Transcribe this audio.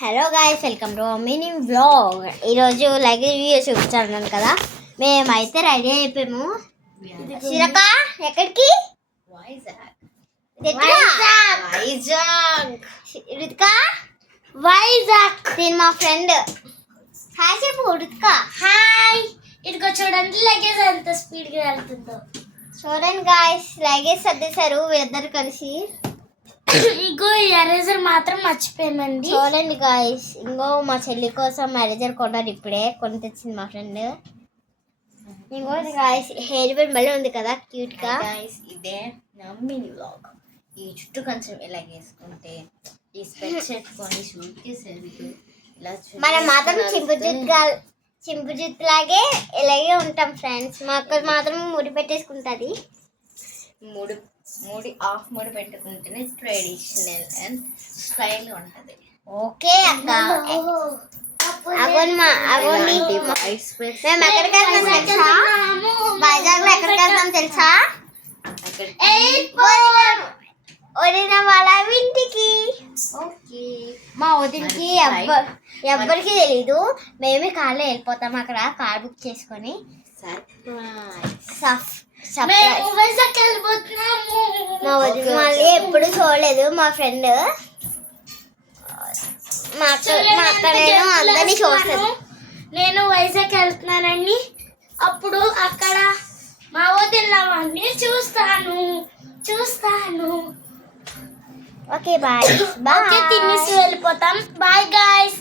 Hello guys, welcome to mini vlog. ఈరోజు luggage video చూపించాను కదా. మేమైతే రెడీ అయిపోయాము. శిరక ఎక్కడికి? వైజాగ్. నేను మా ఫ్రెండ్. హాయ్ చెప్పు రితిక. హాయ్. ఇదిగో చూడండి లగేజ్ ఎంత స్పీడ్గా వెళ్తుందో. చూడండి గాయ్స్, లగేజ్ సర్దేశారు వీళ్ళిద్దరు కలిసి. ఇగో ఎరేజర్ మాత్రం మర్చిపోయామండి. చూడండి గాయ్స్, ఇంకో మా చెల్లి కోసం ఎరేజర్ కొన్నారు. ఇప్పుడే కొని తెచ్చింది మా ఫ్రెండ్. ఇంకోటి గాయ్స్, హెయిర్ బ్యాండ్ మళ్ళీ ఉంది కదా క్యూట్ గా. ఇదే నా మినీ వ్లాగ్. ఈ చుట్టూ కొంచెం ఇలా వేసుకుంటే ఈ స్పెట్స్ పెట్టుకొని షూట్ చేసేందుకు ఇలా మనం మాత్రం చింపు జుత్తు లాగే ఇలాగే ఉంటాం ఫ్రెండ్స్. మా అక్క మాత్రం ముడి పెట్టేసుకుంటుంది. ముడి పెట్టుకుంటేనే ట్రెడిషనల్ అండ్ స్టైల్ ఉంటుంది. ఓకే అక్క. మేము ఎక్కడికి వెళ్తాం తెలుసా? వైజాగ్ లో ఎక్కడికి వెళ్తాం తెలుసా? వదిన వాళ్ళ ఇంటికి. ఓకే, మా వదినకి ఎవ్వరికి తెలీదు. మేమే కార్లో వెళ్ళిపోతాం. అక్కడ కార్ బుక్ చేసుకొని మా వదిన మళ్ళీ ఎప్పుడు చూడలేదు. మా ఫ్రెండ్ మా అక్క నేను అందరినీ చూస్తాను. నేను వైజాగ్ వెళ్తున్నానండి. అప్పుడు అక్కడ మా వదినవన్నీ చూస్తాను. Okay bye. ఓకే, తినేసి వెళ్ళిపోతాం. Bye guys.